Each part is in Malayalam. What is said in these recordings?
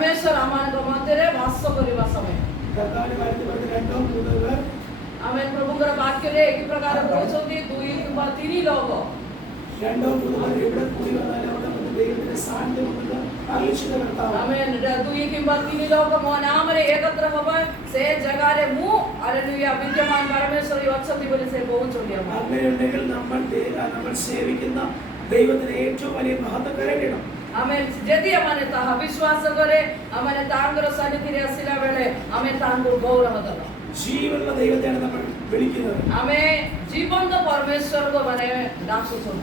परमेश्वर आमान मध्यरे वास କରିବା ସମୟ କର୍ତ୍ତାവിന്റെ കാര്യത്തിൽ പറഞ്ഞ രണ്ടോ മൂന്നോ പേർ आमेन प्रभुଙ୍କର ବାକ୍ୟରେ ଏହି ପ୍ରକାର କହୁଛନ୍ତି 2 କିମ୍ବା 3 ଲୋକ രണ്ടോ മൂന്നോ പേർ ഇവിടെ കൂടി വന്നാൽ അവിടെ നമുക്ക് ദൈവത്തിന്റെ സാന്നിധ്യം ഉണ്ടെന്ന് അറിയിച്ചിട്ട് കർത്താവ് आमेन 2 किंवा 3 लोक ମୋ ନାମରେ ଏକତ୍ର ହେବେ ସେ ଜାଗାରେ ମୁଁ ହାଲେଲୁୟା विद्यमान परमेश्वर ଅଛନ୍ତି ବୋଲି ସେ କହୁଛନ୍ତି അങ്ങനെയുണ്ടെങ്കിൽ നമ്മൾ സേവിക്കുന്ന ദൈവത്തിന് ഏറ്റവും വലിയ മഹത്വം കരയണം आमेन यदि हमने ताहा विश्वास करे हमने तांगर सन्निधिरे आसिला बेले हमें तांगु गौरव दला ജീവനുള്ള ദൈവത്തെയാണ് നമ്മൾ വിളിക്കുന്നത് हमें जीवंत परमेश्वर को माने डाकुछन्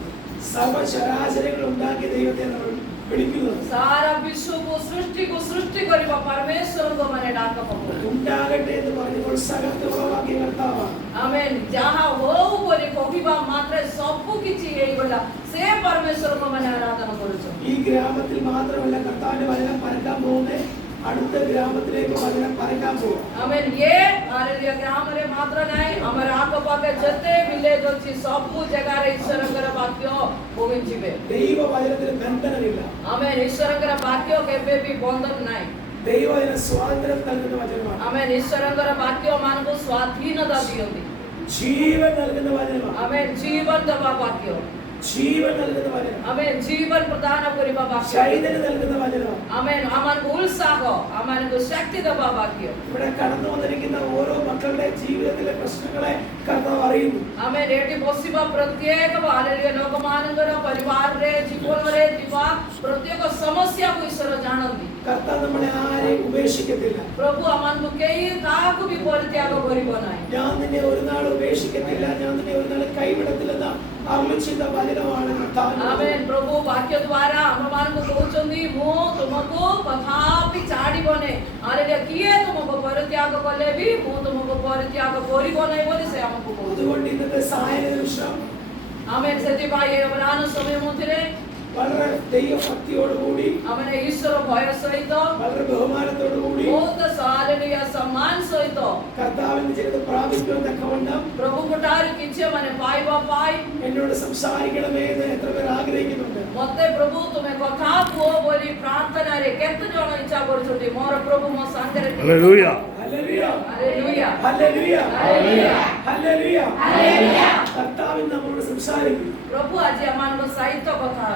സർവചരാചരങ്ങൾ ഉണ്ടാക്കിയ ദൈവത്തെ നമ്മൾ വിളിക്കുന്നത് सारा विश्व को सृष्टि କରିବା परमेश्वर को माने डाकपको ഉണ്ടാകട്ടെ എന്ന് പറഞ്ഞപ്പോൾ സകലത്വവാക്യ കർത്താവാണ് आमेन जहाँ हो बोली कहवा मात्र सब किछि हेइगला से परमेश्वर को माने आराधना करूछु ഈ ഗ്രാമത്തിൽ മാത്രമല്ല കർത്താവിന്റെ വചനം പരക്കാൻ പോകുന്നത് അടുത്ത ഗ്രാമത്തിലേക്ക് വചനം പരക്കാൻ പോകും आमेन ये हालेलुया ग्राम रे मात्र नाही हमर आकपाके जते विलेज अछि सब जगह रे ईश्वरकर वाक्य पहुंचिबे ദൈവ വചനത്തിന് ബന്ധനമില്ല आमेन ईश्वरकर वाक्य केबे भी बंधन नाही ദൈവത്തിന് സ്വാതന്ത്ര്യം നൽകുന്ന വചനമാണ് आमेन ईश्वरकर वाक्य मानको स्वाधीनता दियंती ജീവൻ നൽകുന്ന വചനമാണ് आमेन जीवन दवा वाक्य ജീവൻ നൽകുന്ന വചനം आमेन जीवन प्रदान करिबा वाक्य ചൈതന്യം നൽകുന്ന വചനമാണ് आमेन अमानको उत्साह अमानको शक्ति दवा वाक्य ഇവിടെ കടന്നു വന്നിരിക്കുന്ന ഓരോ മക്കളുടെ ജീവിതത്തിലെ പ്രശ്നങ്ങളെ കർത്താവ് അറിയുന്നു आमेन एटी बसिबा प्रत्येक हालेलुया लोकमानଙ୍କର परिवार रे जीवन रे दिवा प्रत्येक समस्या को ईश्वर जानନ୍ତି കർത്താവ് നമ്മളെ ആരെയും ഉപേക്ഷിക്കത്തില്ല प्रभु अमानको केही काहको भी परित्याग गरिब नाही ഞാൻ നിന്നെ ഒരു നാൾ ഉപേക്ഷിക്കത്തില്ല ഞാൻ നിന്നെ ഒരു നാൾ കൈവിടത്തില്ലെന്ന് അരുളിച്ചിട്ട വചനമാണ് കർത്താവ് आमेन प्रभु वाक्य द्वारा हमମାନଙ୍କୁ କହୁଛନ୍ତି ମୁଁ ତୁମକୁ କଥାପି ଛାଡ଼ିବନି ହାଲେଲୁୟା କିଏ ତୁମକୁ ପରିତ୍ୟାଗ କଲେ ବି ମୁଁ ତୁମକୁ ପରିତ୍ୟାଗ କରିବ ନାହିଁ ବୋଲି ସେ ଆମକୁ କହୁଛନ୍ତି അതുകൊണ്ട് ഇന്നത്തെ സായന നിമിഷം आमेन ସେଥିପାଇଁ ଏ ଅବରାହ୍ନ ସମୟ ମଧ୍ୟରେ വളരെ ദൈവഭക്തിയോടുകൂടി आमेन ईश्वर भय सहित വളരെ ബഹുമാനത്തോടുകൂടി बहुत हालेलुया सम्मान सहित കർത്താവിന്റെ ജീവിതം പ്രാപിക്കുവാൻ തക്കവണ്ണം प्रभु ठाରୁ କିଛି ମାନେ ପାଇବା ପାଇ എന്നോട് സംസാരിക്കണമേ എന്ന് എത്ര പേർ ആഗ്രഹിക്കുന്നുണ്ട് मते प्रभु तुमे कथा कुओ बोली प्रार्थना रे केते जण इच्छा करछथि मोर प्रभु मो संगरे hallelujah hallelujah hallelujah hallelujah hallelujah hallelujah hallelujah കർത്താവ് നമ്മളോട് സംസാരിക്കും प्रभु आज अमान साहित्य कथा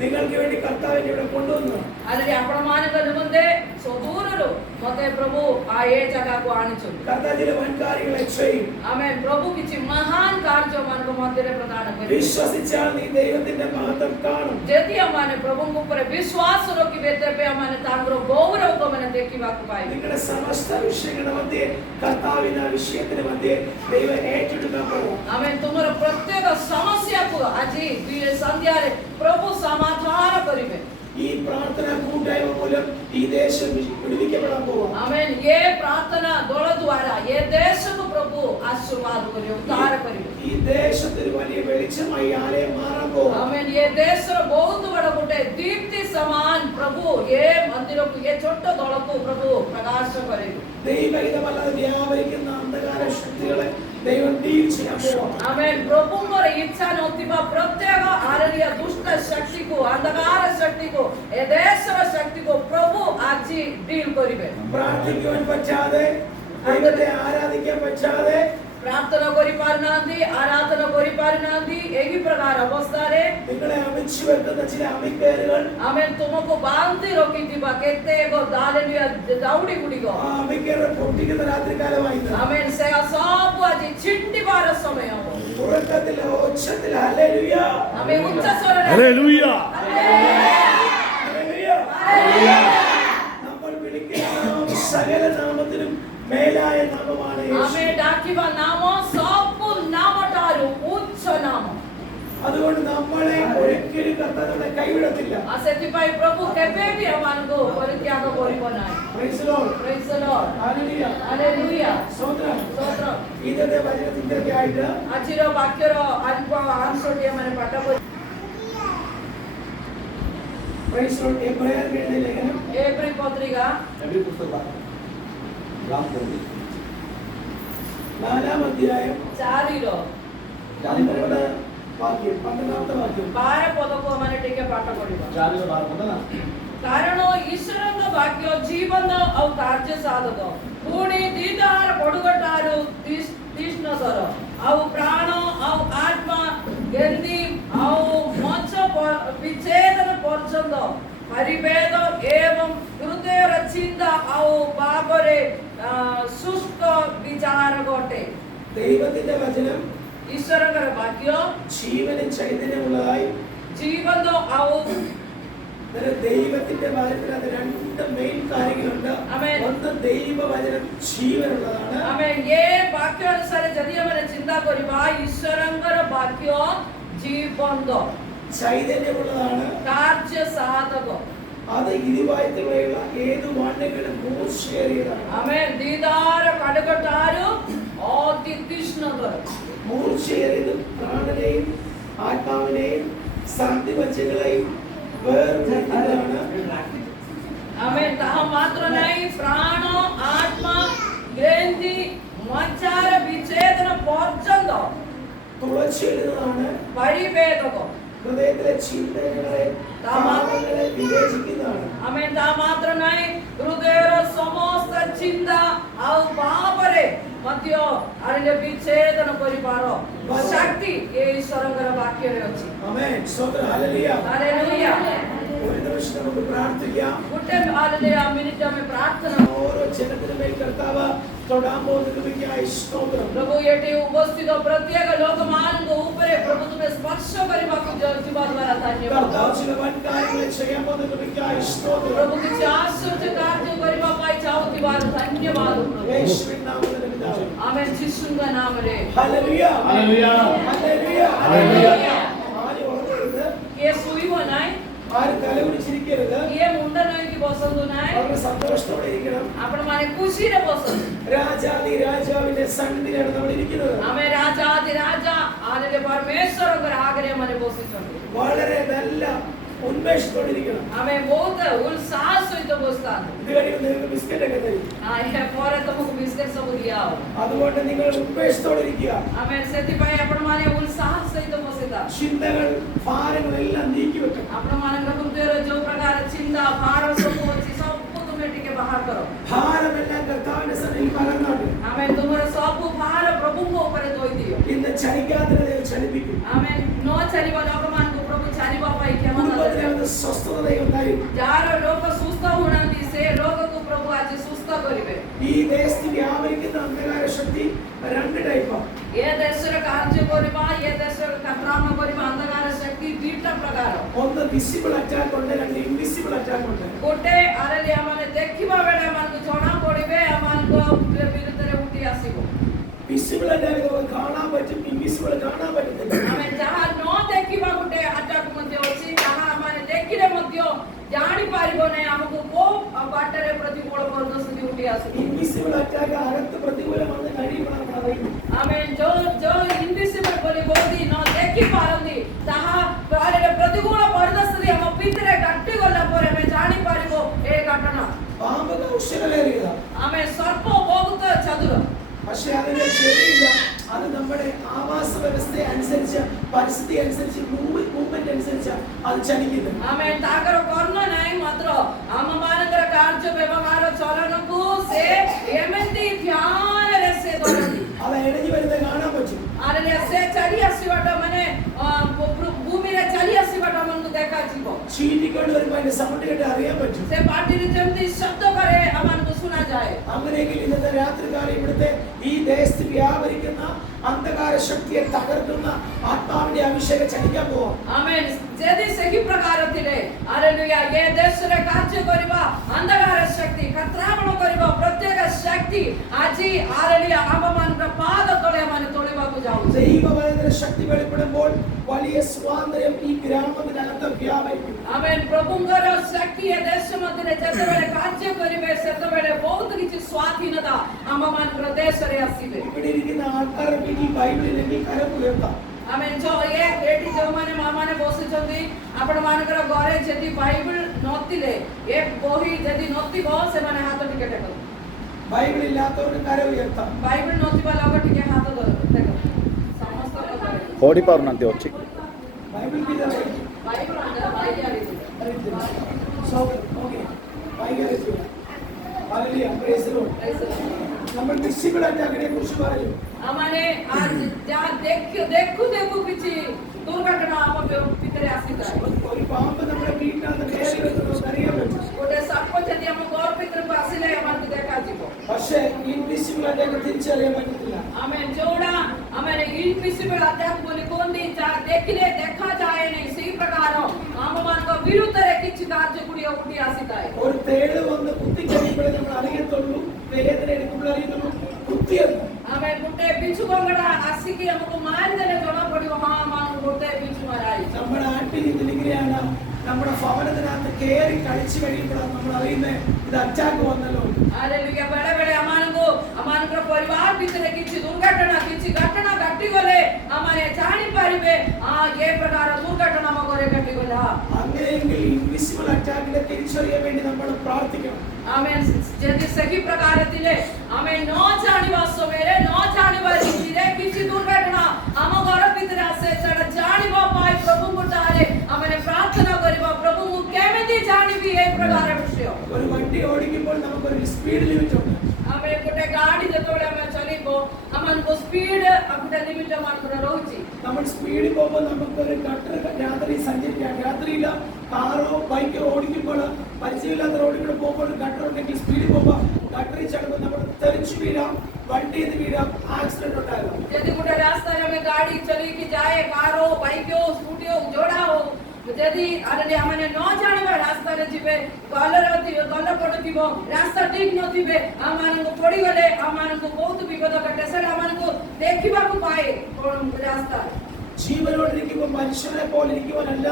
നിങ്ങൾക്ക് വേണ്ടി കർത്താവിനെ ഇവിടെ കൊണ്ടുവന്നു हालेलुया आपण मानक निमंते सुदूररो मते प्रभु आ ए जगह को आनिछु കർത്താവ് ചില വൻകാര്യങ്ങളെ ചെയ്യും आमेन प्रभु किछि महान कार्य मानक मध्यरे प्रदान करि വിശ്വസിച്ചാൽ നീ ദൈവത്തിന്റെ മഹത്വം കാണും जेति अमाने प्रभु ऊपर विश्वास रखिबे तेबे अमाने तांग्रो गौरव को माने देखिबाकु पाइ നിങ്ങളുടെ സമസ്ത വിഷയങ്ങളുടെ മധ്യേ കർത്താവിന്റെ വിഷയത്തിന് മധ്യേ ദൈവം ഏറ്റെടുക്കാൻ പോകും आमेन तुमर प्रत्येक समस्या को आज संध्या रे प्रभु समाधान करिबे ഈ പ്രാർത്ഥന കൂട്ടായ്മ മൂലം ഈ ദേശം വിടുവിക്കപ്പെടാൻ പോവാം आमेन ये प्रार्थना दल द्वारा ये देश को प्रभु आशीर्वाद करियो उद्धार करियो ഈ ദേശത്തിന് വലിയ വെളിച്ചമായി ആലയം മാറാൻ പോവാം आमेन ये देश रो बहुत बड़ा गोटे दीप्ति समान प्रभु ये मंदिर को ये छोटो दल को प्रभु प्रकाश करियो ദൈവഹിതമല്ലാതെ വ്യാപരിക്കുന്ന അന്ധകാര ശക്തികളെ ദൈവം ഡീൽ ചെയ്യാൻ പോവാം आमेन प्रभु मोर इच्छा नथिबा प्रत्येक हालेलुया दुष्ट शक्ति को अंधकार शक्ति को ए देश रो शक्ति को प्रभु आज डील करिवे പ്രാർത്ഥിക്കുവാൻ പറ്റാതെ ദൈവത്തെ ആരാധിക്കാൻ പറ്റാതെ प्रार्थना करि पारनांदी आराधना करि पारनांदी एही प्रकार अवस्था रे നിങ്ങളെ അമിച്ചു വെക്കുന്ന ചില അമിക്കേറുകൾ आमेन तुमको बांधि रखिथिबा केते गो हालेलुया दाउडी गुडी गो ആ അമിക്കേറെ പൊട്ടിക്കുന്ന രാത്രികാലമായി आमेन से सब आज छिंडिबार समय हो ഉറക്കത്തിൽ ഉച്ചത്തിൽ ഹല്ലേലൂയ हमें उच्च स्वर रे हालेलुया ഹല്ലേലൂയ നമ്മൾ വിളിക്കുന്ന സകല നാമത്തിലും മേലായ നാമമാണ് യേശു हमें डाकिबा नाम सब नाम ठारू उच्च नाम അതുകൊണ്ട് നമ്മളെ ഒരിക്കലും കർത്താവ് നമ്മളെ കൈവിടത്തില്ല आसेतिपाई प्रभु केबे भी हमनको परित्याग करिबो नाही praise the Lord praise the Lord hallelujah hallelujah സ്തോത്രം स्तोत्र ഇന്നത്തെ വചനത്തിന്റെ ആയിട്ട് आजिरो वाक्यर आंसर माने पाठ പ്രൈസ് ദി ലോർഡ് എബ്രായർ എഴുതിയ ലേഖനം एब्री पत्रिका എബ്രി പുസ്തകം 4-ാം അധ്യായം 4 रो 12 വാക്യം 12ാമത്തെ വാക്യം 12 पद को माने टिके पाठ करिबो 4 12 ନା କାରଣ ଈଶ୍ୱରଙ୍କ ବାକ୍ୟ ଜୀବନ ଆଉ କାର୍ଯ୍ୟ ସାଧକ ପୁଣି ଦିଦାର ପଡୁଗଟାରୁ ତୀକ୍ଷ୍ଣତର ଆଉ ପ୍ରାଣ ଆଉ ଆତ୍ମା ଗେନ୍ଧି ଆଉ ମଞ୍ଚ ବିଚ୍ଛେଦନ ପର୍ଯ୍ୟନ୍ତ ପରିଭେଦ ଏବଂ ହୃଦୟର ଚିନ୍ତା ଆଉ ପାପରେ ଶୁଷ୍କ ବିଚାର ଘଟେ। ദൈവത്തിന്റെ വചനം ଈଶ୍ୱରଙ୍କର ବାକ୍ୟ ജീവനും ചൈതന്യമുള്ളതായി ଜୀବନ ଆଉ ദൈവത്തിന്റെ കാര്യത്തിൽ അത് രണ്ട് മെയിൻ കാര്യങ്ങളുണ്ട്. ആമേൻ. ഒന്ന് ദൈവവചനം ജീവനുള്ളതാണ്. ଆମେ ଏ ବାକ୍ୟ ଅନୁସାରେ ଯଦି ଆମେ ଚିନ୍ତା କରିବା ଈଶ୍ୱରଙ୍କର ବାକ୍ୟ ଜୀବନ ചൈതന്യമുള്ളതാണ്. କାର୍ଯ୍ୟ ସାଧକ അത് ഇരുവായത്തിലുള്ള ഏത് വാണ്ടകളും മൂർച്ചയേറിയതാണ്. ଆମେ ଦିଦାର കടുകട്ടാരു ଅତି ତୀକ୍ଷ୍ଣତର മൂർച്ചയേറിയത് പ്രാണനെയും ആത്മാവിനെയും സന്ധിവച്ചകളെയും വേർതിരിക്കുന്നതാണ്. ଆମେ ତାହା ମାତ୍ର ନାହିଁ ପ୍ରାଣ ଆତ୍ମା ଗ୍ରନ୍ଥି ମଜ୍ଜାର ବିଚ୍ଛେଦନ ପର୍ଯ୍ୟନ୍ତ തുളച്ചെഴുതുന്നതാണ്. പരിവേദക ഹൃദയത്തിലെ ചിന്തകളെ താപങ്ങളെ വിവേചിക്കുന്നതാണ്. ଆମେ ତା ମାତ୍ର ନାହିଁ ହୃଦୟର ସମସ୍ତ ଚିନ୍ତା ଆଉ ପାପରେ ମଧ୍ୟ ଆରେ ବିଚ୍ଛେଦନ କରିବାର ଶକ୍ତି ଏ ଈଶ୍ୱରଙ୍କର ବାକ୍ୟରେ ଅଛି। ആമേൻ. സ്തോത്രം. ഹല്ലേലൂയ. ହାଲେଲୁୟା। ഒരു നിമിഷം നമുക്ക് പ്രാർത്ഥിക്കാം. ଗୋଟେ ହାଲେଲୁୟା ମିନିଟ୍ ଆମେ ପ୍ରାର୍ଥନା ഓരോ ജനത്തിനും മേൽ കർത്താവ് തൊടാൻ പോകുന്ന കൃപയ്ക്കായി സ്തോത്രം. ପ୍ରଭୁ ଏଠି ଉପସ୍ଥିତ ପ୍ରତ୍ୟେକ ଲୋକମାନଙ୍କ ଉପରେ ପ୍ରଭୁ ତୁମେ ସ୍ପର୍ଶ କରିବାକୁ ଯାଉଥିବା ଦ୍ୱାରା ଧନ୍ୟବାଦ। കർത്താവ് ചില വൻ കാര്യങ്ങളെ ചെയ്യാൻ പോകുന്ന കൃപയ്ക്കായി സ്തോത്രം. ପ୍ରଭୁ କିଛି ଆଶ୍ଚର୍ଯ୍ୟ କାର୍ଯ୍ୟ କରିବା ପାଇଁ ଚାହୁଁଥିବାରୁ ଧନ୍ୟବାଦ ପ୍ରଭୁ। യേശുവിൻ നാമത്തിൽ പിതാവേ. ଆମେ ଯୀଶୁଙ୍କ ନାମରେ ഹല്ലേലൂയ. ഹല്ലേലൂയ. ഹല്ലേലൂയ. ഹല്ലേലൂയ. ആരും ഉറങ്ങരുത്. କିଏ ଶୋଇବ ନାହିଁ, ആരും തലകുനിച്ചിരിക്കരുത്. କିଏ ମୁଣ୍ଡ ନଇକି ବସନ୍ତୁ ନାହିଁ, വളരെ സന്തോഷത്തോടെ ഇരിക്കണം. ଆପଣମାନେ ଖୁସିରେ ବସନ୍ତୁ। രാജാതി രാജാവിന്റെ സന്നിധിയിലാണ് നമ്മൾ ഇരിക്കുന്നത്. ଆମେ ରାଜାଧି ରାଜା ଆରେ ପରମେଶ୍ୱରଙ୍କର ଆଗରେ ମାନେ ବସିଛନ୍ତି। വളരെ നല്ല ഉന്മേഷത്തോടെ ഇരിക്കണം. ଆମେ ବହୁତ ଉତ୍ସାହ ସହିତ ବସିଥାନ୍ତୁ। ഇത് കഴിയുമ്പോൾ നിങ്ങൾക്ക് ബിസ്ക്കറ്റ് ഒക്കെ തരും. ଏହା ପରେ ତମକୁ ବିସ୍କେଟ ସବୁ ଦିଆହବ। അതുകൊണ്ട് നിങ്ങൾ ഉന്മേഷത്തോടെ ഇരിക്കുക. ଆମେ ସେଥିପାଇଁ ଆପଣମାନେ ଉତ୍ସାହ ସହିତ ବସିଥା। ചിന്തകൾ ഭാരങ്ങളെല്ലാം നീക്കി വെക്കണം. ଆପଣମାନଙ୍କ ହୃଦୟରେ ଯୋଉ ପ୍ରକାର ଚିନ୍ତା ଭାର ସବୁ ଅଛି ସବୁ ତୁମେ ଟିକେ ବାହାର କର। ഭാരമെല്ലാം കർത്താവിന്റെ സന്നിധിയിൽ പകർന്നോട്ടെ. ଆମେ ତୁମର ସବୁ ଭାର ପ୍ରଭୁଙ୍କ ଉପରେ ଥୋଇଦିଅ। ഇന്ന് ചലിക്കാത്തതിനെ ദൈവം ചലിപ്പിക്കും. ଆମେ ନ ଚାଲିବା ଲୋକମାନଙ୍କୁ ପ୍ରଭୁ ଚାଲିବା ପାଇଁ କ୍ଷମତା കുടുംബത്തിലെ ଦେବେ। ഒരു സ്വസ്ഥത ദൈവം തരും. ଯାହାର ଲୋକ ସୁସ୍ଥ ହଉନାହାନ୍ତି ସେ ରୋଗକୁ ପ୍ରଭୁ ଆଜି ସୁସ୍ଥ କରିବେ। ഈ ദേശത്ത് വ്യാപരിക്കുന്ന അന്ധകാര ശക്തി രണ്ട് ടൈപ്പാണ്. ଏ ଦେଶରେ କାର୍ଯ୍ୟ କରିବା ଏ ଦେଶରେ କାମ କରିବା ଅନ୍ଧକାର ଶକ୍ତି ଦୁଇଟା ପ୍ରକାର। ഒന്ന് വിസിബിൾ അറ്റാക്ക് ഉണ്ട്, രണ്ട് ഇൻവിസിബിൾ അറ്റാക്ക് ഉണ്ട്. ଗୋଟେ ଆରେ ଆମମାନେ ଦେଖିବା ବେଳେ ଆମମାନଙ୍କୁ ଜଣା ପଡିବେ ଆମମାନଙ୍କ ବିରୁଦ୍ଧରେ ଉଠି ଆସିବ। വിസിബിൾ അറ്റാക്ക് നമുക്ക് കാണാൻ പറ്റും, ഇൻവിസിബിൾ കാണാൻ പറ്റത്തില്ല. ଆମେ ଯାହା ନ ଦେଖିବା ଗୋଟେ ଆଟାକ ମଧ୍ୟ ଅଛି, ଯାହା ଆମେ ଦେଖିଲେ ମଧ୍ୟ ଜାଣିପାରିବ ନାହିଁ ଆମକୁ କୋଉ ବାଟରେ ପ୍ରତିକୂଳ ପରିସ୍ଥିତି ଉଠି ଆସିବ। ഇൻവിസിബിൾ അറ്റാക്ക് അകത്ത് പ്രതികൂലം വന്ന് കഴിയുമ്പോൾ നമ്മൾ അറിയും. ଆମେ ଯୋଉ ଇନଭିସିବଲ୍ ବୋଲି କହନ୍ତି ନ ଦେଖି ପାରନ୍ତି ତାହା ପ୍ରତିକୂଳ ପରିସ୍ଥିତି ଆମ ଭିତରେ କାଟି ଗଲା ପରେ ଆମେ ଜାଣିପାରିବ ଏ ଘଟଣା। പാമ്പ് കൗശലമേറിയതാ. ଆମେ ସର୍ପ ବହୁତ ଚତୁର, പക്ഷെ അതിന്റെ ചെവിയില്ല. അത് നമ്മുടെ ആവാസ വ്യവസ്ഥ അനുസരിച്ച് പരിസ്ഥിതി അനുസരിച്ച് മൂവ്മെന്റ് അനുസരിച്ച് അത് ചലിക്കുന്നത്. ଆମେ ତାଙ୍କର କର୍ଣ୍ଣ ନାହିଁ, ମାତ୍ର ଆମମାନଙ୍କର କାର୍ଯ୍ୟ ବ୍ୟବହାର ଚଳନକୁ ସେ ଏମିତି ଧ୍ୟାନରେ ସେ ଧରନ୍ତି। അത് ഇഴഞ്ഞു വരുന്നത് കാണാൻ പറ്റും. ଆରେ ସେ ଚାଲି ଆସିବାଟା ମାନେ ଭୂମିରେ ଚାଲି ଆସିବାଟା ଆମକୁ ଦେଖାଯିବ। ചീറ്റിക്കൊണ്ട് വരുമ്പോൾ അതിന്റെ സൗണ്ട് കേട്ട് അറിയാൻ പറ്റും. ସେ ପାଟିରେ ଯେମିତି ଶବ୍ଦ କରେ ଆମମାନଙ୍କୁ ଶୁଣାଯାଏ। അങ്ങനെയെങ്കിൽ ഇന്നത്തെ രാത്രികാലം ഇവിടുത്തെ ഈ ദേശത്ത് വ്യാപരിക്കുന്ന അന്ധകാര ശക്തിയെ തകർക്കുന്ന ആത്മാവിന്റെ അഭിഷേകം ചലിക്കാൻ പോവാം. ଆମେନ୍। ଯଦି ସେହି ପ୍ରକାର ଥିଲେ ହାଲେଲୁୟା ଏ ଦେଶରେ କାର୍ଯ୍ୟ କରିବା ଅନ୍ଧକାର ଶକ୍ତି କତ୍ରାବଣ କରିବା ପ୍ରତ୍ୟେକ ଶକ୍ତି ଆଜି ହାଲେଲୁୟା ଆମମାନଙ୍କ ପାଦ ତଳେ ଆମେ ତୋଳିବାକୁ ଯାଉଛୁ। ദൈവവചന ശക്തി വെളിപ്പെടുമ്പോൾ വലിയ സ്വാതന്ത്ര്യം ഈ ഗ്രാമത്തിനകത്ത് വ്യാപരിക്കും. ଆମେନ୍। ପ୍ରଭୁଙ୍କର ଶକ୍ତି ଏ ଦେଶ ମଧ୍ୟରେ ଯେତେବେଳେ କାର୍ଯ୍ୟ କରିବେ ସେତେବେଳେ ବହୁତ କିଛି ସ୍ୱାଧୀନତା ଆମମାନଙ୍କର ଦେଶରେ ଆସିବେ। ഇവിടെ ഇരിക്കുന്ന ആൾക്കാർക്ക് ഈ ബൈബിളിലേക്ക് കരം ഉയർത്താം. ଆମେନ୍। ଏଠି ଯେଉଁମାନେ ମାମାନେ ବସିଛନ୍ତି ଆପଣମାନଙ୍କର ଘରେ ଯଦି ବାଇବଲ ନଥିଲେ ଏ ବହି ଯଦି ନଥିବ ସେମାନେ ହାତ ଟିକେ ଟେକନ୍ତୁ। ബൈബിൾ ഇല്ലാത്തവർക്ക് കരം ഉയർത്താം. ବାଇବଲ ନଥିବା ଲୋକ ଟିକେ ହାତ ଦେଖନ୍ତୁ। ସମସ୍ତଙ୍କ ପଢି ପାରୁନାହାନ୍ତି ଅଛି ബൈബിൾ കിതാബ് ବାଇବଲ സോ കൈകാര്യം ചെയ്യാം. Hallelujah, praise the Lord. നമ്മൾ വിസിബിൾ അറ്റാക്കിനെ കുറിച്ച് പറഞ്ഞു. हमारे आज जहाँ देखो किसी दुर्घटना हम भीतर आसिता है ഒരു പാമ്പ് നമ്മുടെ വീട്ടിനകത്ത് കയറി വരുന്നത് അറിയാൻ പറ്റും. गोटे सर्प यदि हम गौर भीतर को आसिले हमको देखा जीवो പക്ഷേ ഇൻവിസിബിൾ അറ്റാക്ക് തിരിച്ചറിയാൻ പറ്റത്തില്ല. हमें जोड़ा हमें इनविजिबल अटैक बोली कौन दी जा देखले देखा जाए नहीं सही प्रकार हम मान को विरुद्ध रे किछि कार्य कुड़ी उठी आसिता है ഒരു തേള് വന്ന് കുത്തി കഴിയുമ്പോഴേ നമ്മൾ അറിയത്തുള്ളൂ, വേദന എടുക്കുമ്പോൾ അറിയുന്നുള്ളൂ കുത്തിയെന്ന്. हमें गुटे बिच्छू बंगड़ा आसिकी हमको मार देने जोड़ा पड़ियो हां मान गुटे बिच्छू माराई നമ്മുടെ ആട്ടിൽ ഇതിലിങ്ങനെയാണ്. നമ്മുടെ ഭവനത്തിനകത്ത് കയറി കളിച്ചു കഴിയുമ്പോഴാണ് നമ്മൾ അറിയുന്നത് ഇത് അറ്റാക്ക് വന്നല്ലോ. हालेलुया बड़े बड़े अमान को परिवार भीतर किछि दुर्घटना किछि घटना घटी गले हमारे जानि परिबे हां ये प्रकार दुर्घटना मगरे घटी गला അങ്ങനെയെങ്കിൽ ഇൻവിസിബിൾ അറ്റാക്കിനെ തിരിച്ചറിയാൻ വേണ്ടി നമ്മൾ പ്രാർത്ഥിക്കണം. आमेन यदि सही प्रकार तिले हमें न जानिबा सवेरे न जानिबा रीतिरे किछि दुर्घटना हम घर भीतर आसे चढ़ जानिबा पाई प्रभु मुटारे हमें प्रार्थना करिबा प्रभु मु केमिति जानिबी ए प्रकार विषय ഒരു വണ്ടി ഓടിക്കുമ്പോൾ നമുക്കൊരു സ്പീഡ് ലിമിറ്റ് ഉണ്ട്. हमें गोटे गाड़ी जतोले हमें चलिबो हमनको स्पीड अपने लिमिट मात्र रहउची നമ്മൾ സ്പീഡിൽ പോകുമ്പോൾ നമുക്കൊരു ഗട്ടർ രാത്രി സഞ്ചരിക്കാം. രാത്രിയില്ല കാറോ ബൈക്കോ ഓടിക്കുമ്പോൾ പരിചയമില്ലാത്ത റോഡിൽ കൂടെ പോകുമ്പോൾ ഗട്ടർ ഉണ്ടെങ്കിൽ സ്പീഡിൽ പോകുമ്പോൾ ഗട്ടറിൽ ചടുമ്പോൾ നമ്മൾ തെറിച്ചു വീഴാം, വണ്ടിയിൽ നിന്ന് വീഴാം, ആക്സിഡന്റ് ഉണ്ടാകാം. यदि गोटे रास्ता में गाड़ी चली की जाए कारो बाइको स्कूटियो जोड़ा हो यदि अरे हमने न जानिबा रास्ता रे जिबे कलर पड़थिबो रास्ता ठीक नथिबे हमन को पड़ी गले हमन को बहुत विपद घटे से हमन को देखिबा को पाए रास्ता ജീവനോടിരിക്കുമ്പോൾ മനുഷ്യനെ പോലെ ഇരിക്കുവാനല്ല,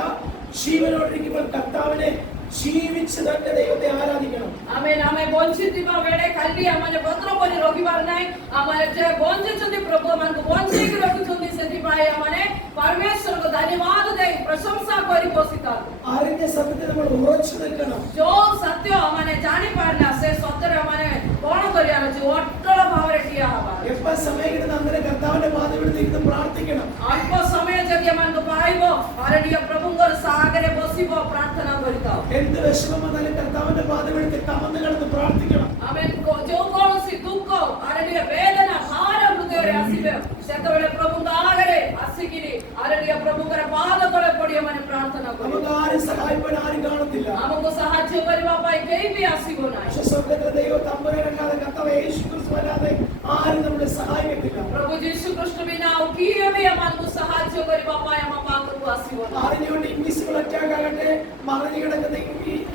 ജീവനോടിരിക്കുമ്പോൾ കർത്താവിനെ ജീവിച്ച് തന്നെ ദൈവത്തെ ആരാധിക്കണം. आमेन हमें वंचित दिबा वेडे खाली हमने भद्र परि रखिबार नै हमारे जे वंचित छथि प्रभु मन को वंचित रखुछथि सेति पाए हमने परमेश्वर को धन्यवाद दे प्रशंसा करि बसिता അറിഞ്ഞ സത്യത്തെ നമ്മൾ ഉറച്ചു നിൽക്കണം. जो सत्य हमने जानि पारना से सत्य हमने कोन करिया अछि अटल भावरे किया हबा എപ്പ സമയം കിട്ടുന്ന അന്നേരം കർത്താവിന്റെ പാദത്തിൽ ഇരുന്ന് പ്രാർത്ഥിക്കണം. अल्प समय जदि हमन को पाइबो आरडिय प्रभुंगर सागरे बसिबो प्रार्थना करिता എന്ത് വിഷമം വന്നാലും കർത്താവിന്റെ പാദത്തിൽ കമന്ന് കിടന്ന് പ്രാർത്ഥിക്കണം. आमेन को जो कोनसी दुख आरडिय वेदना भार हृदय रे आसीबे सेतबेले प्रभु आगरे आसीकिरी आरडिय प्रभुंगर पाद तळे पड़ी हमने प्रार्थना करियो നമുക്ക് ആരും സഹായിക്കാൻ ആരും കാണത്തില്ല. हमको सहाय्य करबा पाई केई भी आसीबो नै പക്ഷേ സ്വർഗ്ഗത്തിലെ ദൈവം തമ്പുരാനല്ലാതെ കർത്താവ് യേശു ക്രിസ്തു അല്ലാതെ ആരും നമ്മളെ സഹായിക്കത്തില്ല. प्रभु यीशु कृष्ण बिना किए भी हमको सहाय्य करबा पाई हम पाकु आसीबो नै അറിഞ്ഞുകൊണ്ട് ഇൻവിസിബിൾ അറ്റാക്ക് ആകട്ടെ, മറഞ്ഞു കിടക്കുന്ന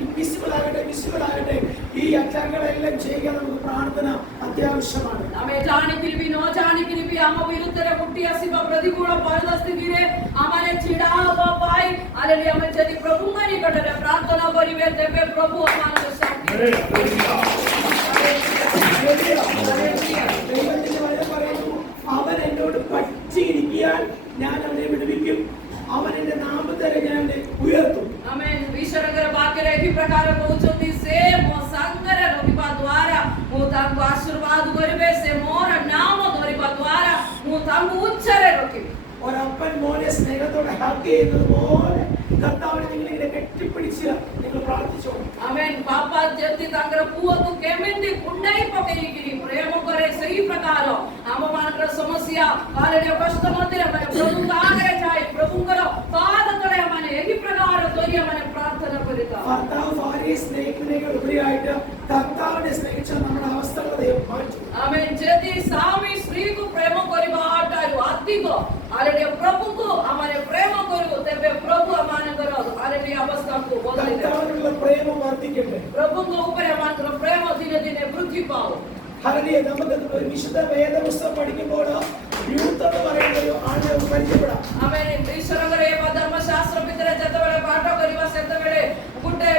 ഇൻവിസിബിൾ ആകട്ടെ, വിസിബിൾ ആകട്ടെ, ഈ അറ്റാക്കുകളെല്ലാം ചെയ്യാൻ നമുക്ക് പ്രാർത്ഥന അത്യാവശ്യമാണ്. हमें जानी फिर भी न जानी फिर भी हम विरुद्ध रे मुट्ठी आसीबा प्रतिकूल परिस्थिति रे हमारे छिड़ावा पाई हालेलुया हमें यदि प्रभु मरी कटरे प्रार्थना करिवे तेबे प्रभु हमको शक्ति ദൈവത്തിന്റെ വചനം പറയുന്നു, അവൻ എന്നോട് പറ്റിയിരിക്കാൻ ഞാൻ അവനെ വിടുവിക്കും, അവൻ എന്റെ നാമത്തെ ഞാൻ ഉയർത്തും. हमें ईश्वर अगर वाक्य रे की प्रकार पहुंचती से मो संगर रोकिबा द्वारा मो तांको आशीर्वाद करबे से मोर नाम धरिबा द्वारा मो तांको उच्चरे रोकिबे ഒരപ്പൻ മോനെ സ്നേഹത്തോടെ ഹഗ് ചെയ്യുന്നത് പോലെ കർത്താവിനെ നിങ്ങളിങ്ങനെ കെട്ടിപ്പിടിച്ച് നിങ്ങൾ പ്രാർത്ഥിച്ചോ. आमेन पापा जल्दी तांकर पुओ को केमिंदी कुंडई पकई गिरी प्रेम करे सही प्रकार हम मानकर समस्या हालेलुया कष्ट मते हमारे प्रभु का आगे जाए प्रभु करो पाद तळे हमारे यही प्रकार तोरी हमारे प्रार्थना करिता ഭർത്താവ് ഭാര്യയെ സ്നേഹിക്കുന്നതിനേക്കാൾ ഉപരിയായിട്ട് കർത്താവിനെ സ്നേഹിച്ച നമ്മുടെ അവസ്ഥകൾ ദൈവം മാറ്റും. आमेन जल्दी स्वामी स्त्री को प्रेम करिबा आटारु आत्तिको हालेलुया प्रभु को हमारे प्रेम करू तेबे प्रभु हमारे करो हालेलुया अवस्था को बदले കർത്താവിനുള്ള പ്രേമം വർദ്ധിക്കട്ടെ. प्रभु को ऊपर हमारे प्रेम दिने दिने वृद्धि पाओ ഹല്ലേലൂയ. നമുക്ക് ഒരു വിശുദ്ധ വേദപുസ്തകം പഠിക്കുമ്പോൾ യൂത്ത് എന്ന് പറയുന്ന ഒരു ആളെ നമുക്ക് പരിചയപ്പെടാം. आमेन ईश्वरगरे धर्मशास्त्र भितर जतबेले पाठ करिबा सेतबेले गुटे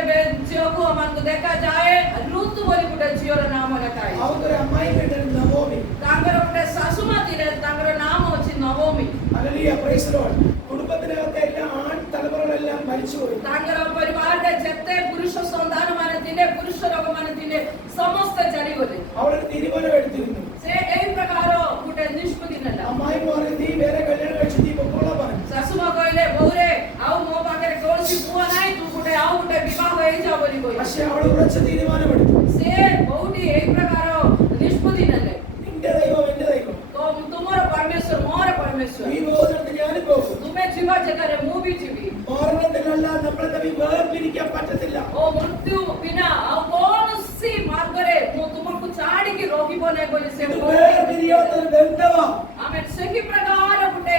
झियोको हमनको देखा जाए रुत बोली गुटे झियोर नाम रखाई അവർക്കൊരു അമ്മായി വേണ്ടത് നവോമി. तांगर गुटे सासुमाती रे तांगर नाम होछि नवमी ഹല്ലേലൂയ, പ്രൈസ് ദി ലോർഡ്. കുടുംബത്തിനകത്തെ എല്ലാ ആൺ തലമുറകളെല്ലാം മരിച്ചുപോയി. तांगर परिवार रे जते पुरुष संतान माने तिने पुरुष रोग माने तिने समस्त चली गले അവളൊരു തീരുമാനം എടുത്തിരുന്നു. से एई प्रकार गुटे निष्पत्ति नला അമ്മായി പറഞ്ഞു, നീ വേറെ കല്യാണം കഴിച്ച് നീ പൊക്കോളാൻ പറഞ്ഞു. सासुमा कहले बहुरे आउ मो पाखे कोनसी पुआ नाही तू गुटे आउ गुटे विवाह होई जा बोली कोई പക്ഷെ അവൾ ഉറച്ച തീരുമാനം ନାହିଁ ବୋଲି ସେ വേർതിരിയാത്തൊരു ബന്ധമാ. ଆମେ ସେହି ପ୍ରକାର ଗୋଟେ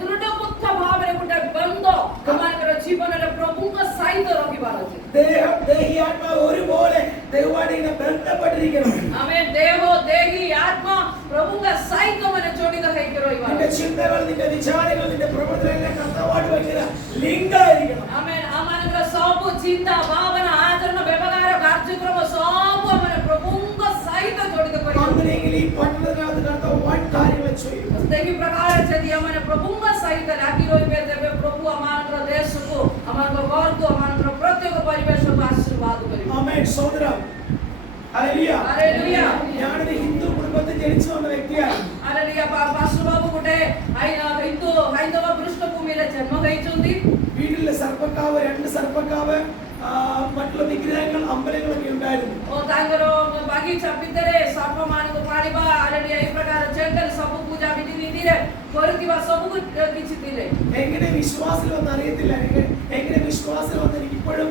ଦୃଢ଼ବଦ୍ଧ ଭାବରେ ଗୋଟେ ବନ୍ଧ ଆମମାନଙ୍କର ଜୀବନରେ ପ୍ରଭୁଙ୍କ ସହିତ ରଖିବାର ଅଛି। ദേഹം ദേഹി ആത്മാവ് ഒരുപോലെ ദൈവമായിട്ട് ഇങ്ങനെ ബന്ധപ്പെട്ടിരിക്കണം. ଆମେ ଦେହ ଦେହୀ ଆତ୍ମା ପ୍ରଭୁଙ୍କ ସହିତ ମାନେ ଜଡ଼ିତ ହେଇକି ରହିବା। നിന്റെ ചിന്തകൾ, നിന്റെ വിചാരങ്ങൾ, നിന്റെ പ്രവർത്തനങ്ങളെ കർത്താവായിട്ട് ഭയങ്കര ലിങ്കായിരിക്കണം. ଆମେ ଆମମାନଙ୍କର ସବୁ ଚିନ୍ତା ଭାବନା ଆଚରଣ ବ୍ୟବହାର କାର୍ଯ୍ୟକ୍ରମ ସବୁ ଆମେ ପ୍ରଭୁଙ୍କ ସହିତ ଜଡ଼ିତ କରିବା। അങ്ങനെയെങ്കിൽ ഈ പട്ടണത്തിനകത്ത് കർത്താവ് വൻ കാര്യങ്ങൾ ചെയ്യും. ସେହି ପ୍ରକାର ଯଦି ଆମେ ପ୍ରଭୁଙ୍କ ସହିତ ଲାଗି ରହିବେ ତେବେ ପ୍ରଭୁ ଆମମାନଙ୍କର ଦେଶକୁ, ଆମମାନଙ୍କ ଘରକୁ, ଆମମାନଙ୍କର ପ୍ରତ୍ୟେକ ପରିବେଶକୁ ଆଶୀର୍ବାଦ କରିବେ। ആമേൻ. സഹോദരം, ഹല്ലേലൂയ. ହାଲେଲୁୟା। ഞാനൊരു ഹിന്ദു കുടുംബത്തിൽ ജനിച്ചു വന്ന വ്യക്തിയാണ്. ହାଲେଲୁୟା। ପାଷ୍ଟର ବାବୁ ଗୋଟେ ହିନ୍ଦୁ ହୈନ୍ଦବ ପୃଷ୍ଠଭୂମିରେ ଜନ୍ମ ହେଇଛନ୍ତି। വീട്ടിലെ സർപ്പക്കാവ്, 2 സർപ്പക്കാവ്, മറ്റുള്ള വിഗ്രഹങ്ങൾ, അമ്പലങ്ങളൊക്കെ ഉണ്ടായിരുന്നു. ଓ ତାଙ୍କର ବାଗିଚା ଭିତରେ ସର୍ପମାନଙ୍କୁ ପାଳିବା, ହାଲେଲୁୟା, ଏହି ପ୍ରକାର ଜଙ୍ଗଲ ସବୁ ପୂଜା ବିଧି ନୀତିରେ କରୁଥିବା ସବୁ କିଛି ଥିଲେ। എങ്ങനെ വിശ്വാസിൽ വന്ന് അറിയത്തില്ല. എങ്ങനെ വിശ്വാസിൽ വന്ന് എനിക്ക് ഇപ്പോഴും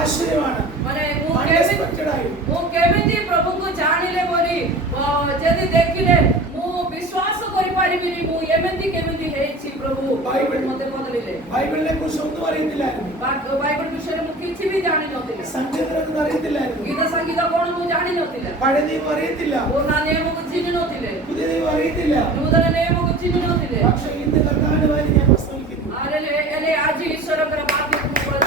ആശ്ചര്യമാണ്. ମାନେ Unexpected ആയി. ମୁଁ କେମିତି ପ୍ରଭୁଙ୍କୁ ଜାଣିଲେ ବୋଲି ଯଦି ଦେଖିଲେ ମୁଁ ବିଶ୍ୱାସ କରିପାରିବିନି ମୁଁ ଏମିତି କେମିତି ହେଇଛି ପ୍ରଭୁ ମୋତେ ବଦଳିଲେ। ബൈബിളിനെ കുറിച്ച് ഒന്നും അറിയത്തില്ലായിരുന്നു. ବାଇବଲ ବିଷୟରେ ମୁଁ କିଛି ବି ଜାଣିନଥିଲି। സംഗീതമൊന്നും അറിയത്തില്ലായിരുന്നു. ଗୀତ ସଙ୍ଗୀତ କଣ ମୁଁ ଜାଣିନଥିଲି। പഴയ നിയമം അറിയത്തില്ല. ପୁରୁଣା ନିୟମକୁ ଚିହ୍ନି ନଥିଲେ। പുതിയ നിയമം അറിയത്തില്ല. ନୂତନ ନିୟମକୁ ଚିହ୍ନି ନଥିଲେ। പക്ഷേ ഇന്ന് കർത്താവിന്റെ വാരി ഞാൻ പ്രസംഗിക്കുന്നു. ହେଲେ ଆଜି ଈଶ୍ୱରଙ୍କର ବାକ୍ୟକୁ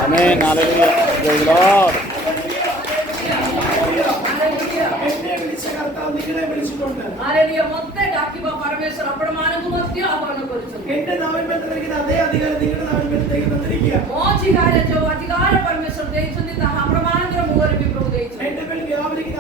Amen. Hallelujah. Praise the Lord. എന്നെ വിളിച്ച കർത്താവ് നിങ്ങളെ വിളിച്ചിട്ടുണ്ട്. ହାଲେଲୁୟା। ମୋତେ ଡାକିବା ପରମେଶ୍ୱର ଆପଣମାନଙ୍କୁ ମଧ୍ୟ ଆହ୍ୱାନ କରୁଛନ୍ତି। എന്റെ നാവിന്മേൽ തന്നിരിക്കുന്ന അതേ അധികാരം നിങ്ങളുടെ നാവിന്മേൽ തന്നിരിക്കുക. ମୋ ଜିଘାରେ ଯୋଉ ଅଧିକାର ପରମେଶ୍ୱର ଦେଇଛନ୍ତି ତାହା ଆପଣମାନଙ୍କର ମୁହଁରେ ବି ପ୍ରଭୁ ଦେଇଛନ୍ତି। എന്റെ മേൽ വ്യാപരിക്കുന്ന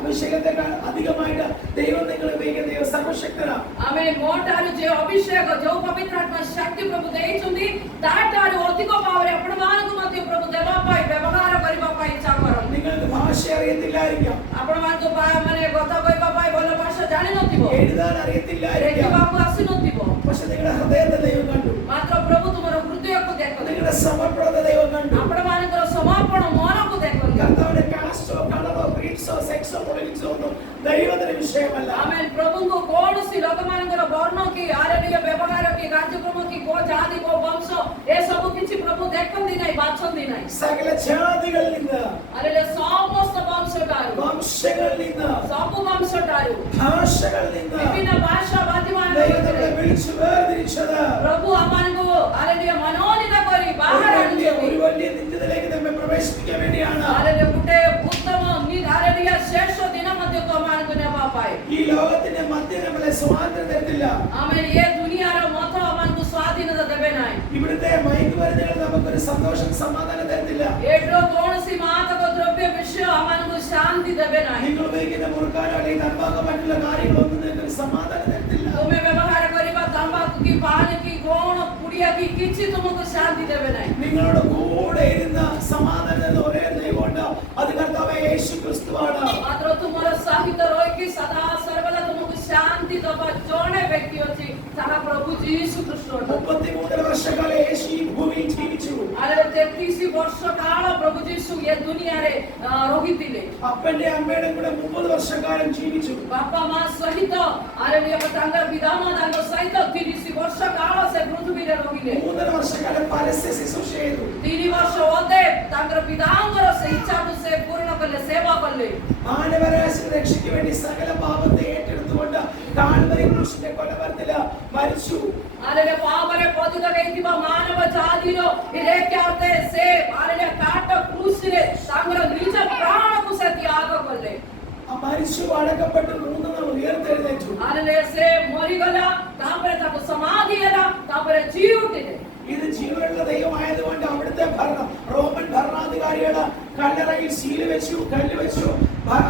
അഭിഷേകത്തെക്കാൾ അധികമായിട്ട് ദൈവം നിങ്ങളെ ഉപയോഗിക്കുന്ന ദൈവം സർവശക്തനാണ്. ଆମେ ମୋଠାରୁ ଯେ ଅଭିଷେକ ଯୋଉ ପବିତ୍ର ଆତ୍ମା ଶକ୍ତି ପ୍ରଭୁ ଦେଇଛନ୍ତି ତାଠାରୁ ଅଧିକ ଭାବରେ ଆପଣମାନଙ୍କୁ ମଧ୍ୟ ପ୍ରଭୁ ଦେବା ପାଇଁ ବ୍ୟବହାର କରିବା ପାଇଁ ଇଚ୍ଛା କରନ୍ତି। നിങ്ങൾക്ക് ഭാഷ അറിയത്തില്ലായിരിക്കാം. ଆପଣମାନଙ୍କୁ ମାନେ କଥା କହିବା ପାଇଁ ଭଲ ଭାଷା ଜାଣିନଥିବ, എഴുതാൻ അറിയത്തില്ലായിരിക്കാം. ଲେଖିବାକୁ ଆସିନଥିବ, പക്ഷെ നിങ്ങളുടെ ഹൃദയത്തെ ദൈവം കണ്ടു. ମାତ୍ର ପ୍ରଭୁ ତୁମର ହୃଦୟକୁ ଦେଖନ୍ତି। നിങ്ങളുടെ സമർപ്പണത്തെ ദൈവം കണ്ടു. ଆପଣମାନଙ୍କର ସମର୍ପଣ ମନକୁ ଦେଖନ୍ତି। കർത്താവിന്റെ കാസ്റ്റോ കളറോ ബ്രീഡ്സോ സെക്സോ പൊളിറ്റിക്സോ ഒന്നും ദൈവത്തിന്റെ വിഷയമല്ല. ଆମେ ପ୍ରଭୁଙ୍କୁ କୌଣସି ଲୋକମାନଙ୍କର ବର୍ଣ୍ଣ କି ହାଲେଲୁୟା ବ୍ୟବହାର କି କାର୍ଯ୍ୟକ୍ରମ କି କୋ ଜାତି କୋ ବଂଶ ଏସବୁ କିଛି ପ୍ରଭୁ ଦେଖନ୍ତି ନାହିଁ, ବାଛନ୍ତି ନାହିଁ। സകല ജാതികളിൽ നിന്ന്, ହାଲେଲୁୟା, ସମସ୍ତ ବଂଶଠାରୁ, വംശങ്ങളിൽ നിന്ന്, ସବୁ ବଂଶଠାରୁ, ഭാഷകളിൽ നിന്ന് ବିଭିନ୍ନ ଭାଷାବାଦୀମାନଙ୍କ ദൈവം ଭିତରେ നമ്മളെ വിളിച്ചു വേർതിരിച്ചത് ପ୍ରଭୁ ଆମମାନଙ୍କୁ ହାଲେଲୁୟା ମନୋନୀତ କରି ବାହାର ଆଣିଛନ୍ତି। ഒരു വലിയ നിത്യതയിലേക്ക് നമ്മെ പ്രവേശിപ്പിക്കാൻ വേണ്ടിയാണ്. ହାଲେଲୁୟା, ଗୋଟେ ଉତ୍ତମ ହାଲେଲୁୟା ଶେଷ ଦିନ ମଧ୍ୟକୁ ଆମମାନଙ୍କୁ ନେବା ପାଇଁ। ഈ ലോകത്തിന്റെ മധ്യ നമ്മളെ സ്വാതന്ത്ര്യം തരത്തില്ല. ଆମେ ଏ ଦୁନିଆର ମତ ଆମମାନଙ୍କୁ ସ୍ୱାଧୀନତା ଦେବେ ନାହିଁ। ഇവിടുത്തെ മയക്കുമരുന്നുകൾ നമുക്കൊരു സന്തോഷം സമാധാനം തരത്തില്ല. ଏଠର କୌଣସି ମାଦକ ଦ୍ରବ୍ୟ ବିଷୟ ଆମମାନଙ୍କୁ ଶାନ୍ତି ଦେବେ ନାହିଁ। നിങ്ങൾ ഉപയോഗിക്കുന്ന മുറുക്കാനോ അല്ലെങ്കിൽ തമ്പാക്കോ മറ്റുള്ള കാര്യങ്ങളൊന്നും നിങ്ങൾക്കൊരു സമാധാനം തരത്തില്ല. ତୁମେ ବ୍ୟବହାର କରିବା ତମ୍ବାଖୁ କି ପାନ କି କଣ ପୁଡ଼ିଆ କି କିଛି ତୁମକୁ ଶାନ୍ତି ଦେବେ ନାହିଁ। നിങ്ങളുടെ കൂടെ ഇരുന്ന സമാധാനം തരുന്ന ഒരേ ദൈവമുണ്ട്. അത് കർത്താവായ യേശു ക്രിസ്തുവാണ്. ମାତ୍ର ତୁମର ସହିତ ରହିକି ସଦା ସର୍ବଦା ତୁମକୁ ଶାନ୍ତି ଦେବା ଜଣେ ବ୍ୟକ୍ତି ଅଛି, ତାହା ପ୍ରଭୁ ଯୀଶୁ ଖ୍ରୀଷ୍ଟ ଅଟନ୍ତି। 33 വർഷക്കാലം യേശു ഈ ഭൂമിയിൽ ജീവിച്ചു. 33 ବର୍ଷ କାଳ ପ୍ରଭୁ ଯୀଶୁ ଏ ଦୁନିଆରେ ରହିଥିଲେ। അപ്പന്റെ അമ്മയുടെ കൂടെ 30 വർഷക്കാലം ജീവിച്ചു. ବାପା ମା ସହିତ ହାଲେଲୁୟା ତାଙ୍କର ପିତାମାତାଙ୍କ ସହିତ 30 ବର୍ଷ କାଳ ସେ ପୃଥିବୀରେ ରହିଲେ। 3 വർഷക്കാലം പരസ്യ ശുശ്രൂഷ ചെയ്തു. 3 ବର୍ଷ ଅଧେ ତାଙ୍କର ପିତାଙ୍କର ସେ ଇଚ୍ଛାକୁ ସେ ପୂରଣ କଲେ, ସେବା କଲେ। മാനവരാശിയുടെ രക്ഷയ്ക്ക് വേണ്ടി സകല പാപത്തെ ഏറ്റെടുത്തുകൊണ്ട് കാൽവരി ക്രൂശിന്റെ കൊലമരത്തില് മരിച്ചു. ହାଲେଲୁୟା, ପାପରେ ପତିତ ହେଇଥିବା ମାନବ ଜାତିର ଇରେକ୍ୟାର୍ତେ ସେ ହାଲେଲୁୟା କାଟ କ୍ରୁଶରେ ତାଙ୍କର ନିଜ ପ୍ରାଣକୁ ସେ ତ୍ୟାଗ କଲେ। മരിച്ചു അടക്കപ്പെട്ട് 3 നാൾ ഉയർത്തെഴുന്നേറ്റു. ହାଲେଲୁୟା, ସେ ମରିଗଲା, ତାପରେ ତାକୁ ସମାଧି ହେଲା, ତାପରେ ଜି ଉଠିଲେ। ഇത് ജീവനുള്ള ദൈവമായതുകൊണ്ട് അവിടുത്തെ ഭരണം റോമൻ ഭരണാധികാരിയുടെ കല്ലറയിൽ ശീല വെച്ചു, കല്ല് വെച്ചു,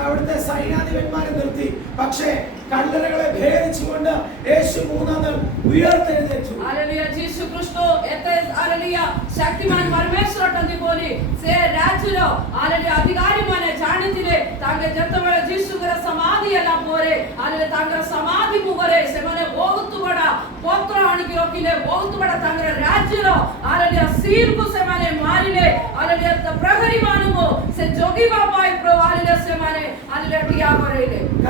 അവിടുത്തെ സൈന്യാധിപന്മാരെ നിർത്തി. പക്ഷേ കല്ലറകളെ ഭേദിച്ചുകൊണ്ട് യേശു 3 നാൾ ഉയർത്തെഴുന്നേറ്റു. ହାଲେଲୁୟା, ଯୀଶୁ ଖ୍ରୀଷ୍ଟ ଏତେ ହାଲେଲୁୟା ଶକ୍ତିମାନ ପରମେଶ୍ୱର ଅଟନ୍ତି ବୋଲି ସେ ରାଜ୍ୟର ହାଲେଲୁୟା ଅଧିକାରୀମାନେ ଜାଣିଥିଲେ। ତାଙ୍କେ ଯେତେବେଳେ ଯୀଶୁଙ୍କର ସମାଧି ହେଲା ପରେ ହାଲେଲୁୟା ତାଙ୍କର ସମାଧି ମୁହଁରେ ସେମାନେ ବହୁତ ବଡ଼ ପତ୍ର ଆଣିକି ରଖିଲେ, ବହୁତ ବଡ଼ ତାଙ୍କର ରାଜ୍ୟର ହାଲେଲୁୟା ସିଲକୁ ସେମାନେ ମାରିଲେ। ହାଲେଲୁୟା ପ୍ରହରୀମାନଙ୍କୁ ସେ ଜଗିବା ପାଇଁ ହାଲେଲୁୟା ସେମାନେ ହାଲେଲୁୟା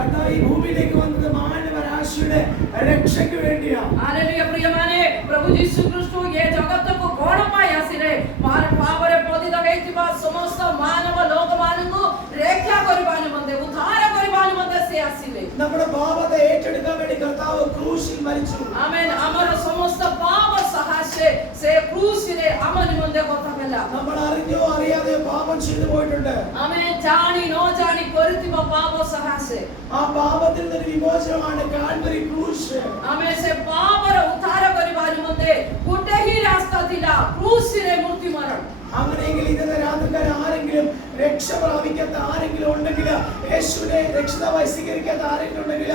കർത്താവ് ഈ ഭൂമിയിലേക്ക് വന്നത് മാനവരാശിയുടെ രക്ഷയ്ക്ക് വേണ്ടിയാണ്. हालेलुया प्रियमाने प्रभु यीशु ख्रीष्ट ये जगत को कोण पाई आसिले मार पापरे पतित हेतिबा समस्त मानव लोक मानकु रक्षा करिबानि मते उद्धार करिबानि मते से आसिले നമ്മുടെ പാപത്തെ ഏറ്റെടുക്കാൻ വേണ്ടി കർത്താവ് ക്രൂശിൽ മരിച്ചു. आमेन ଆମର समस्त पाप सहासे से क्रूसिले अमन मते कथा कला നമ്മൾ അറിഞ്ഞോ അറിയാതെയോ പാപം ചെയ്തു പോയിട്ടുണ്ട്. आमेन जानी नो जानी करितिबा पाप सहासे ആ പാപത്തിൽ നിന്ന് വിമോചനമാണ് കാൽവരി ക്രൂശ്. आमेन से पापर उद्धार करिबानि मते गुटे ही रास्ता थिला क्रूसिले मृत्यु मरण അങ്ങനെയെങ്കിൽ ഇന്നത്തെ രാത്രിക്കാർ ആരെങ്കിലും രക്ഷ പ്രാപിക്കാത്ത ആരെങ്കിലും ഉണ്ടെങ്കിൽ, യേശുവിനെ രക്ഷിതാവായി സ്വീകരിക്കാത്ത ആരെങ്കിലും ഉണ്ടെങ്കിൽ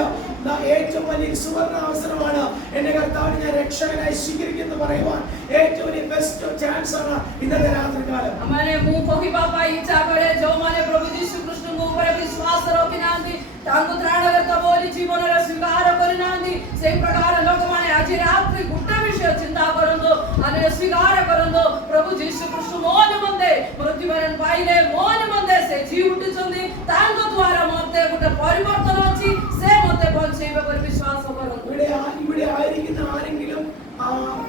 ഏറ്റവും വലിയ സുവർണ അവസരമാണ് എന്റെ കർത്താവിനെ ഞാൻ രക്ഷകനായി സ്വീകരിക്കുന്നു പറയുവാൻ ഏറ്റവും വലിയ ബെസ്റ്റ് ചാൻസ് ആണ് ഇന്നത്തെ രാത്രികാലം. हमारे मुंह को ही बापा इच्छा करे जो माने प्रभु यीशु कृष्ण को ऊपर विश्वास रखिनांदी तांगु त्राणकर्ता बोली जीवन रे स्वीकार करिनांदी से प्रकार लोक माने आज रात्रि गुट्टे विषय चिंता करंदो अने स्वीकार करंदो प्रभु यीशु कृष्ण मोन मंदे मृत्युवरण पाइले मोन मंदे से जीव उठिचंदी तांगु द्वारा मते गुटे परिवर्तन अछि से मते बंचेबे पर विश्वास करंदो ഇവിടെ ആയിരിക്കുന്ന ആരെങ്കിലും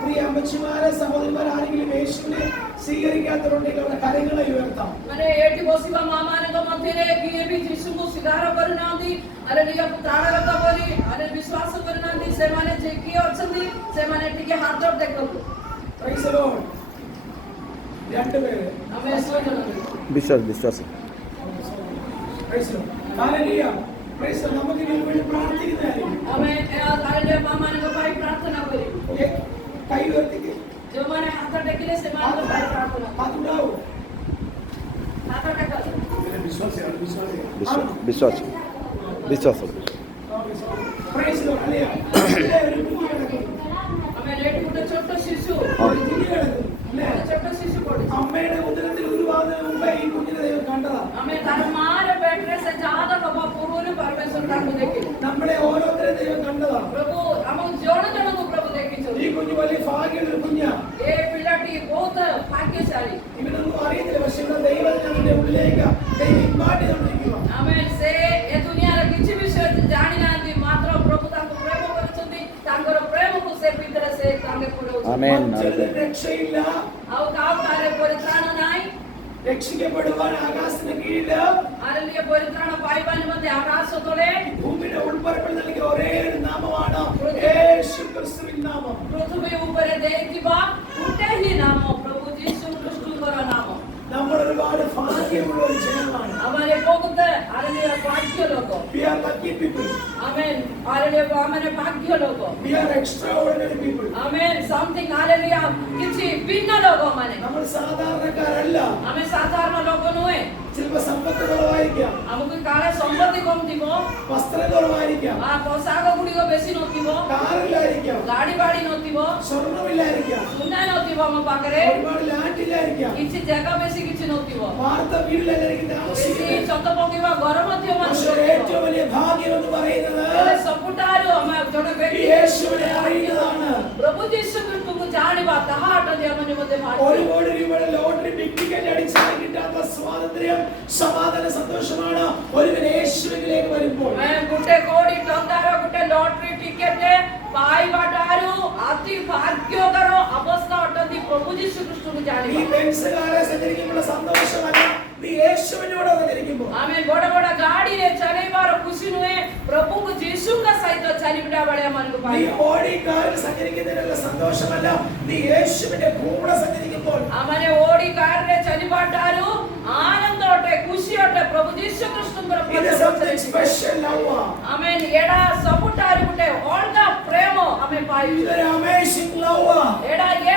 പ്രിയ അമ്മച്ചിമാരെ സഹോദരിമാരെ ആരെങ്കിലും യേശുവിനെ സ്വീകരിക്കാത്തവരുണ്ടെങ്കിൽ അവരുടെ കരങ്ങളെ ഉയർത്താം. माने एटी बसिबा मामानक मध्यरे किए भी यीशु को स्वीकार करनांदी अरे निया त्राणकर्ता बोली अरे विश्वास करनांदी से माने जे की अछंदी से माने टिके हाथ अप देखो പ്രൈസ് ദി ലോർഡ്. രണ്ടുപേര് हमें सोचना വിശ്വാസം praise the Lord. Hallelujah. Praise the Lord. നമുക്ക് ഇതിനു വേണ്ടി പ്രാർത്ഥിക്കുന്നതായിരിക്കും. हमें अरे मामानक भाई प्रार्थना करी കൈ ഉയർത്തിക്ക്. जो माने हाथ टेकिले से माने भाई प्रार्थना അതുണ്ടാവും. हाथ टेकल വിശ്വാസിയാണ്. വിശ്വാസം പ്രൈസ് ദി ലോർഡ്. ഹല്ലേലൂയ. ഒരു കുഞ്ഞു കിടക്കുന്നു. हमें लेट गुटे छोटो शिशु ഒരു കുഞ്ഞു കിടക്കുന്നു. അല്ലേ? छोटो शिशु पड़ी അമ്മയുടെ ഉദരത്തിൽ ഉരുവാകുന്നതിന് മുമ്പേ ഈ കുഞ്ഞിനെ ദൈവം കണ്ടതാണ്. हमें तार मारे बैठने से ज्यादा बाबा पूर्ण परमेश्वर ताको देखी നമ്മളെ ഓരോരുത്തരെയും ദൈവം കണ്ടതാണ്. प्रभु हम जण जण को प्रभु देखी ഈ കുഞ്ഞു വലിയ ഭാഗ്യമുള്ള കുഞ്ഞാണ്. ए पिलाटी बहुत भाग्यशाली ഇവനൊന്നും അറിയത്തില്ല, പക്ഷെ ഇവിടെ ദൈവം അവന്റെ ഉള്ളിലേക്ക് ദൈവം ഇമ്പാർട്ട് ചെയ്തുകൊണ്ടിരിക്കുക. आमेन से ए दुनिया रे किछि विषय जानि नांदी मात्र प्रभु ताको प्रेम करछंती तांगर प्रेम को से भीतर से तांगे पड़ो ആമേൻ. മറ്റൊരു രക്ഷയില്ല. आउ काव तारे परित्राण नाई രക്ഷിക്കപ്പെടുവാൻ ആകാശത്തിന് കീഴില് हालेलुया परित्राण पाइबानि मध्ये आकाश तोले ഭൂമിയുടെ ഉൾപ്പരപ്പിൽ നൽകിയ ഒരേ ഒരു നാമമാണ് യേശു ക്രിസ്തുവിൻ നാമം. पृथ्वी ऊपर देखिबा उठे ही नाम प्रभु यीशु ख्रिस्त कर नाम നമ്മൾ ഒരുപാട് ഭാഗ്യമുള്ള ഒരു ജനമാണ്. हमारे बहुत हालेलुया भाग्य लोग We are lucky people. Amen hallelujah हमारे भाग्य लोग We are extraordinary people. Amen something hallelujah किछि भिन्न लोग माने നമ്മൾ സാധാരണക്കാരല്ല. हमें साधारण लोग नुए ചിലപ്പോൾ സമ്പത്ത് കുറവായിരിക്കാം, हमको काले संपत्ति कम दिबो വസ്ത്രം കുറവായിരിക്കാം, आ पोशाक गुडी को बेसी नथिबो കാറില്ലായിരിക്കാം, गाड़ी बाड़ी नथिबो സ്വർണ്ണമില്ലായിരിക്കാം, सुना नथिबो हम पाखरे ഒരുപാട് ലാൻഡ് ഇല്ലായിരിക്കാം, किछि जगह बेसी किछि नथिबो വാർത്ത വീട്ടിലായിരിക്കും बेसी താമസിക്കുന്നത്. छत पकिबा घर मध्य പക്ഷേ माने ഏറ്റവും വലിയ ഭാഗ്യം എന്ന് പറയുന്നത് ହେଲେ ସବୁଠାରୁ ଆମେ ଜଣେ ഈ ବ୍ୟକ୍ତି യേശുവിനെ അറിയുന്നതാണ്. ପ୍ରଭୁ ଯୀଶୁ ଖ୍ରୀଷ୍ଟଙ୍କୁ ଜାଣିବା ତାହା ଅଟନ୍ତି ଆମ ନିମନ୍ତେ ഒരു ଭାଗ୍ୟ കോടി രൂപയുടെ ലോട്ടറി ബിഗ് ടിക്കറ്റ് അടിച്ചാൽ കിട്ടാത്ത സ്വാതന്ത്ര്യം, സമാധാന, സന്തോഷമാണ് ഒരുവൻ യേശുവിലേക്ക് വരുമ്പോൾ. ଆମେ ଗୋଟେ କୋଟି ଟଙ୍କାର ଗୋଟେ ଲଟରୀ ଟିକେଟ ପାଇବାଠାରୁ ଅତି ଭାଗ୍ୟକର ଅବସ୍ଥା ଅଟନ୍ତି ପ୍ରଭୁ ଯୀଶୁ ଖ୍ରୀଷ୍ଟଙ୍କୁ നീ ଜାଣିବା ബെൻസുകാരെ സഞ്ചരിക്കുമ്പോൾ സന്തോഷമല്ല, നീ യേശുവിനോട് സഞ്ചരിക്കുമ്പോൾ. ଆମେ ବଡ ବଡ ଗାଡିରେ ଚଲେଇବାର ଖୁସି ନୁହେଁ ପ୍ରଭୁଙ୍କୁ ଯୀଶୁଙ୍କ ସହିତ ଚାଲିବା ବେଳେ ଆମକୁ നീ ପାଇବା ഓടി കാറിൽ സഞ്ചരിക്കുന്നതിനുള്ള സന്തോഷമല്ല, നീ യേശുവിന്റെ കൂടെ സഞ്ചരിക്കുമ്പോൾ. ଆମମାନେ ଓଡି କାରରେ ଚାଲିବାଠାରୁ ଆନନ୍ଦ ଅଟେ ଖୁସି ଅଟେ ପ୍ରଭୁ ଯୀଶୁ ଖ୍ରୀଷ୍ଟଙ୍କର ഇത് something special love. आमेन एडा सबुठारी गुटे अलगा प्रेम हमें पाई ഇതൊരു amazing love. एडा ये